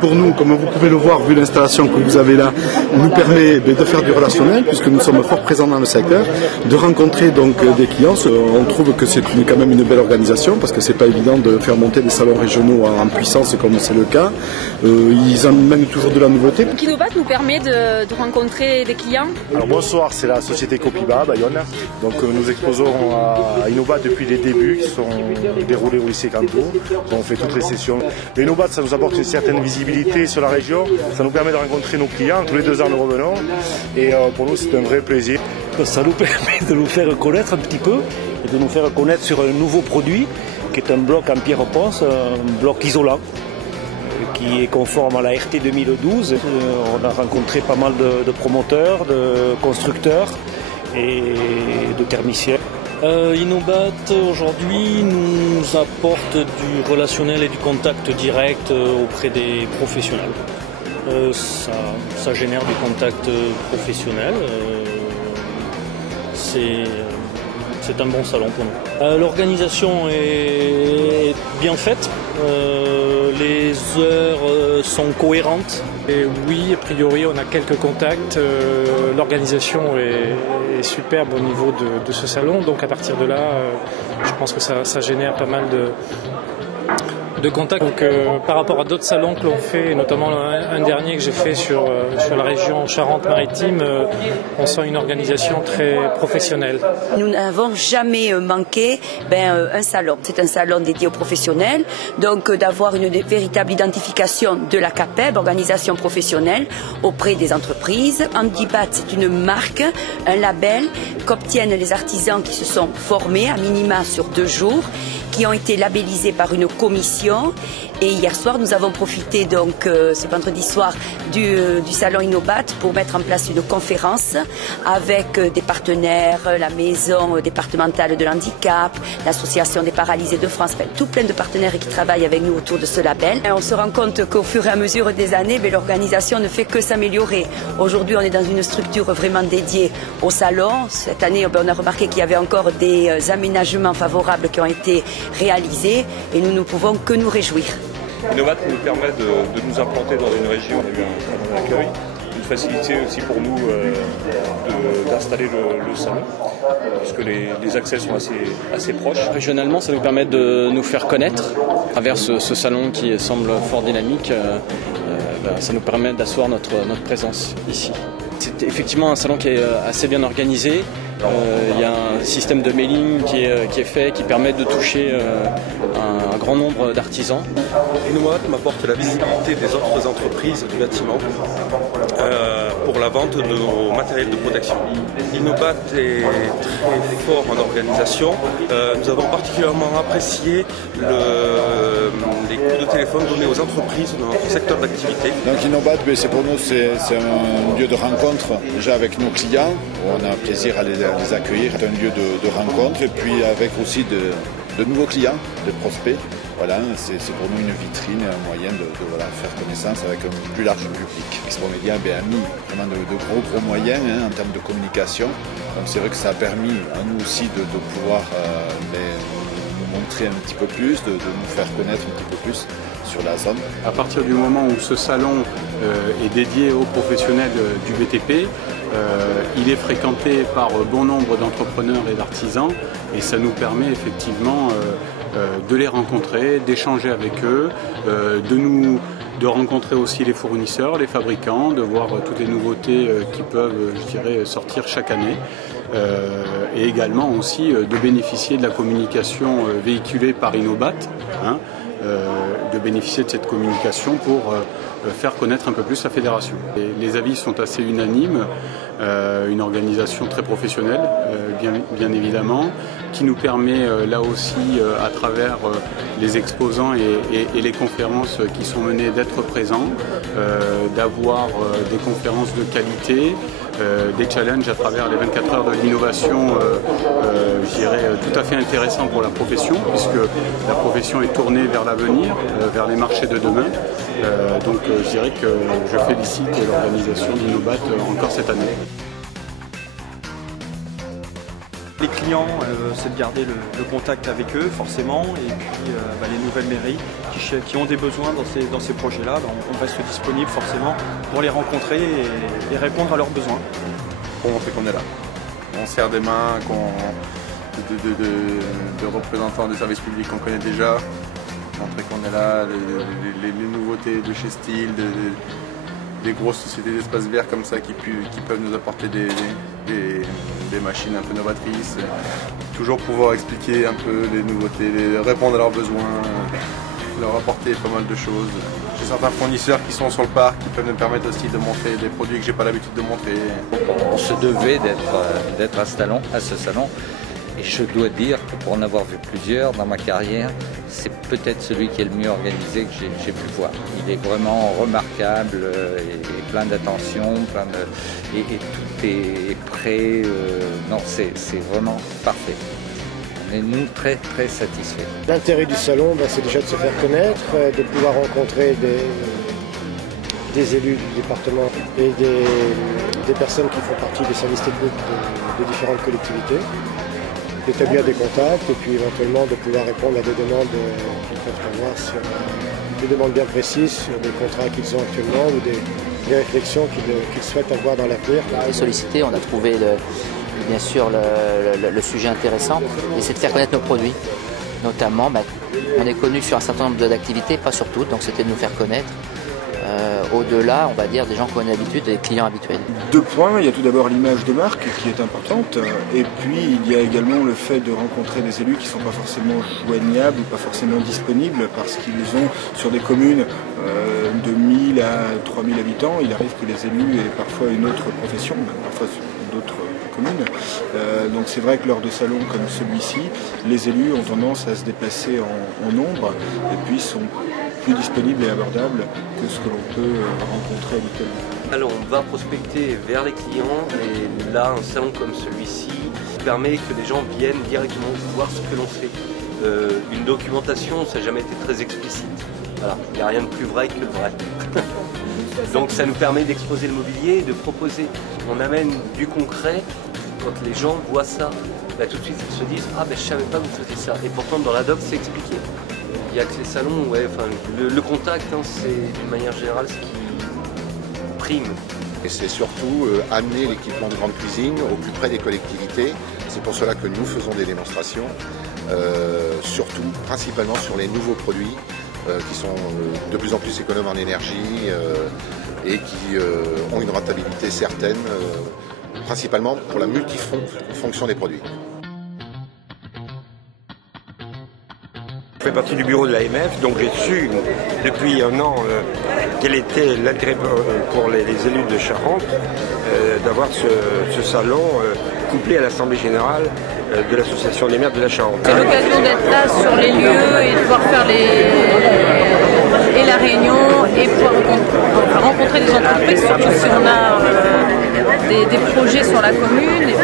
Pour nous, comme vous pouvez le voir, vu l'installation que vous avez là, nous permet de faire du relationnel, puisque nous sommes fort présents dans le secteur, de rencontrer donc des clients. On trouve que c'est quand même une belle organisation, parce que c'est pas évident de faire monter des salons régionaux en puissance comme c'est le cas. Ils amènent toujours de la nouveauté. Innobat nous permet de rencontrer des clients. Alors bonsoir, c'est la société Copiba, Bayonne. Donc nous exposons à Innobat depuis les débuts, qui sont déroulés au lycée Canto. On fait toutes les sessions. Mais Innobat, ça nous apporte une certaine visibilité sur la région, ça nous permet de rencontrer nos clients, tous les 2 ans nous revenons et pour nous c'est un vrai plaisir. Ça nous permet de nous faire connaître un petit peu et de nous faire connaître sur un nouveau produit qui est un bloc en pierre ponce, un bloc isolant qui est conforme à la RT 2012. On a rencontré pas mal de promoteurs, de constructeurs et de thermiciens. Innobat aujourd'hui nous apporte du relationnel et du contact direct auprès des professionnels. Ça génère du contact professionnel. C'est un bon salon pour nous. L'organisation est bien faite. Les heures sont cohérentes. Et oui, a priori, on a quelques contacts. L'organisation est superbe au niveau de ce salon. Donc à partir de là, je pense que ça génère pas mal de contacts. Donc, par rapport à d'autres salons que l'on fait, notamment un dernier que j'ai fait sur la région Charente-Maritime, on sent une organisation très professionnelle. Nous n'avons jamais manqué un salon. C'est un salon dédié aux professionnels, donc d'avoir une véritable identification de la CAPEB, organisation professionnelle, auprès des entreprises. Handibat, c'est une marque, un label qu'obtiennent les artisans qui se sont formés à minima sur 2 jours, qui ont été labellisés par une commission. Et hier soir, nous avons profité donc ce vendredi soir du salon Innobat pour mettre en place une conférence avec des partenaires, la maison départementale de l'handicap, l'association des paralysés de France, tout plein de partenaires qui travaillent avec nous autour de ce label. Et on se rend compte qu'au fur et à mesure des années, l'organisation ne fait que s'améliorer. Aujourd'hui, on est dans une structure vraiment dédiée au salon. Cette année, on a remarqué qu'il y avait encore des aménagements favorables qui ont été réalisés et nous ne pouvons que nous réjouir. Innobat nous permet de nous implanter dans une région. On a eu un très bon accueil, une facilité aussi pour nous d'installer le salon, puisque les accès sont assez proches. Régionalement, ça nous permet de nous faire connaître à travers ce salon qui semble fort dynamique. Ça nous permet d'asseoir notre présence ici. C'est effectivement un salon qui est assez bien organisé. Il y a un système de mailing qui est fait, qui permet de toucher un grand nombre d'artisans. Innobat m'apporte la visibilité des autres entreprises du bâtiment pour la vente de nos matériels de protection. Innobat est très fort en organisation. Nous avons particulièrement apprécié les coups de téléphone donnés aux entreprises dans notre secteur d'activité. Donc Innobat, pour nous, c'est un lieu de rencontre déjà avec nos clients, où on a plaisir à les accueillir. C'est un lieu de rencontre et puis avec aussi de nouveaux clients, de prospects. Voilà, c'est pour nous une vitrine, un moyen de faire connaissance avec un plus large public. Expo Média a mis vraiment de gros moyens en termes de communication. Donc c'est vrai que ça a permis à nous aussi de pouvoir nous montrer un petit peu plus, de nous faire connaître un petit peu plus sur la zone. À partir du moment où ce salon est dédié aux professionnels du BTP, il est fréquenté par bon nombre d'entrepreneurs et d'artisans et ça nous permet effectivement de les rencontrer, d'échanger avec eux, de nous de rencontrer aussi les fournisseurs, les fabricants, de voir toutes les nouveautés qui peuvent, je dirais, sortir chaque année. Et également aussi de bénéficier de la communication véhiculée par Inobat, de bénéficier de cette communication pour faire connaître un peu plus la fédération. Et les avis sont assez unanimes, une organisation très professionnelle, bien évidemment, qui nous permet là aussi, à travers les exposants et les conférences qui sont menées, d'être présents, d'avoir des conférences de qualité, des challenges à travers les 24 heures de l'innovation, je dirais, tout à fait intéressants pour la profession, puisque la profession est tournée vers l'avenir, vers les marchés de demain. Donc je dirais que je félicite l'organisation d'Inobat encore cette année. Les clients, c'est de garder le contact avec eux forcément, et puis les nouvelles mairies qui ont des besoins dans ces projets-là, on reste disponible forcément pour les rencontrer et répondre à leurs besoins. Pour montrer qu'on est là. On serre des mains de représentants des services publics qu'on connaît déjà, montrer qu'on est là, les nouveautés de chez Stihl, des grosses sociétés d'espace vert comme ça qui peuvent nous apporter des machines un peu novatrices, toujours pouvoir expliquer un peu les nouveautés, répondre à leurs besoins, leur apporter pas mal de choses. J'ai certains fournisseurs qui sont sur le parc qui peuvent me permettre aussi de montrer des produits que j'ai pas l'habitude de montrer. On se devait d'être à ce salon. Et je dois dire que pour en avoir vu plusieurs dans ma carrière, c'est peut-être celui qui est le mieux organisé que j'ai pu voir. Il est vraiment remarquable et plein d'attention, et tout est prêt. Non, c'est vraiment parfait. On est, nous, très très satisfaits. L'intérêt du salon, c'est déjà de se faire connaître, de pouvoir rencontrer des élus du département et des personnes qui font partie des services techniques de différentes collectivités, d'établir des contacts et puis éventuellement de pouvoir répondre à des demandes qu'ils peuvent avoir sur des demandes bien précises sur des contrats qu'ils ont actuellement ou des réflexions qu'ils souhaitent avoir dans l'avenir. Sollicité, on a trouvé bien sûr le sujet intéressant, et c'est de faire connaître nos produits. Notamment, on est connu sur un certain nombre d'activités, pas sur toutes, donc c'était de nous faire connaître. Au-delà, on va dire, des gens qui ont une habitude, des clients habituels. 2 points, il y a tout d'abord l'image de marque qui est importante, et puis il y a également le fait de rencontrer des élus qui ne sont pas forcément joignables ou pas forcément disponibles parce qu'ils ont sur des communes de 1000 à 3000 habitants, il arrive que les élus aient parfois une autre profession, parfois d'autres communes. Donc c'est vrai que lors de salons comme celui-ci, les élus ont tendance à se déplacer en nombre et puis sont plus disponibles et abordables que ce que l'on peut rencontrer habituellement. Alors on va prospecter vers les clients, et là un salon comme celui-ci permet que les gens viennent directement voir ce que l'on fait. Une documentation, ça n'a jamais été très explicite. Voilà, il n'y a rien de plus vrai que le vrai. Donc ça nous permet d'exposer le mobilier, de proposer. On amène du concret. Quand les gens voient ça, tout de suite ils se disent « Ah je ne savais pas que vous faisiez ça ». Et pourtant dans la doc c'est expliqué. Il n'y a que les salons, le contact, c'est d'une manière générale ce qui prime. Et c'est surtout amener l'équipement de grande cuisine au plus près des collectivités. C'est pour cela que nous faisons des démonstrations, surtout, principalement sur les nouveaux produits qui sont de plus en plus économes en énergie et qui ont une rentabilité certaine, principalement pour la multifonction des produits. Je fais partie du bureau de l'AMF, donc j'ai su depuis un an quel était l'intérêt pour les élus de Charente d'avoir ce salon couplé à l'Assemblée Générale de l'Association des maires de la Charente. C'est l'occasion d'être là sur les lieux et de pouvoir faire la réunion et pouvoir rencontrer des entreprises, surtout si on a des projets sur la commune.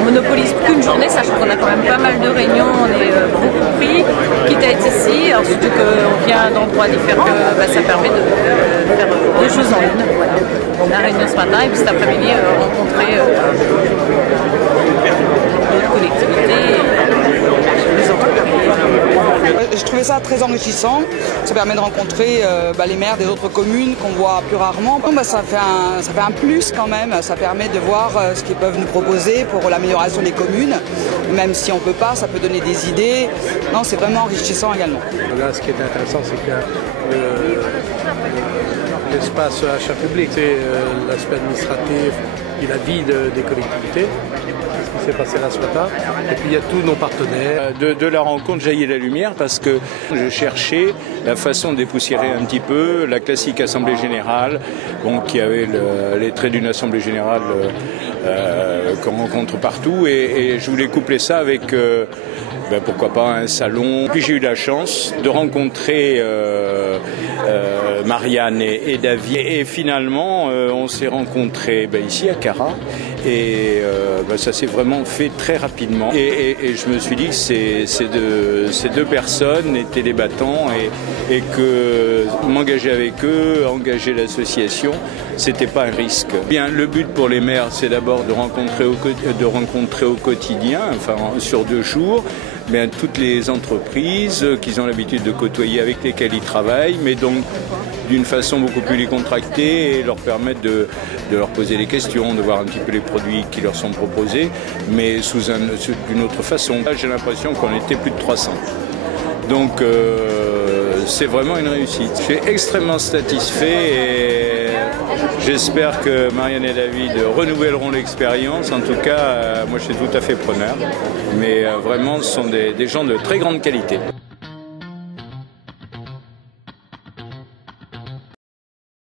On monopolise qu'une journée, sachant qu'on a quand même pas mal de réunions, on est beaucoup pris, quitte à être ici, alors surtout qu'on vient d'endroits différents, ça permet de faire 2 choses en une. Voilà. On a réunion ce matin et puis cet après-midi rencontrer d'autres collectivités, les entreprises. J'ai trouvé ça très enrichissant. Ça permet de rencontrer les maires des autres communes qu'on voit plus rarement. Ça fait un plus quand même. Ça permet de voir ce qu'ils peuvent nous proposer pour l'amélioration des communes. Même si on ne peut pas, ça peut donner des idées. Non, c'est vraiment enrichissant également. Là, ce qui est intéressant, c'est que l'espace achat public, c'est l'aspect administratif et la vie des collectivités. Ce qui s'est passé là ce matin. Et puis il y a tous nos partenaires. De la rencontre jaillit la lumière parce que je cherchais la façon de dépoussiérer un petit peu la classique Assemblée Générale, qui avait les traits d'une Assemblée Générale qu'on rencontre partout. Et je voulais coupler ça avec, pourquoi pas, un salon. Puis j'ai eu la chance de rencontrer Marianne et David. Et finalement, on s'est rencontrés ici à Cara. Et ça s'est vraiment fait très rapidement. Et je me suis dit que ces deux personnes étaient des battants et que m'engager avec eux, engager l'association, c'était pas un risque. Bien, le but pour les maires, c'est d'abord de rencontrer au quotidien, sur 2 jours, toutes les entreprises qu'ils ont l'habitude de côtoyer avec lesquelles ils travaillent, mais donc d'une façon beaucoup plus décontractée et leur permettre de leur poser des questions, de voir un petit peu les produits qui leur sont proposés, mais d'une autre façon. Là, j'ai l'impression qu'on était plus de 300. Donc c'est vraiment une réussite. Je suis extrêmement satisfait et j'espère que Marianne et David renouvelleront l'expérience. En tout cas, moi je suis tout à fait preneur. Mais vraiment, ce sont des gens de très grande qualité.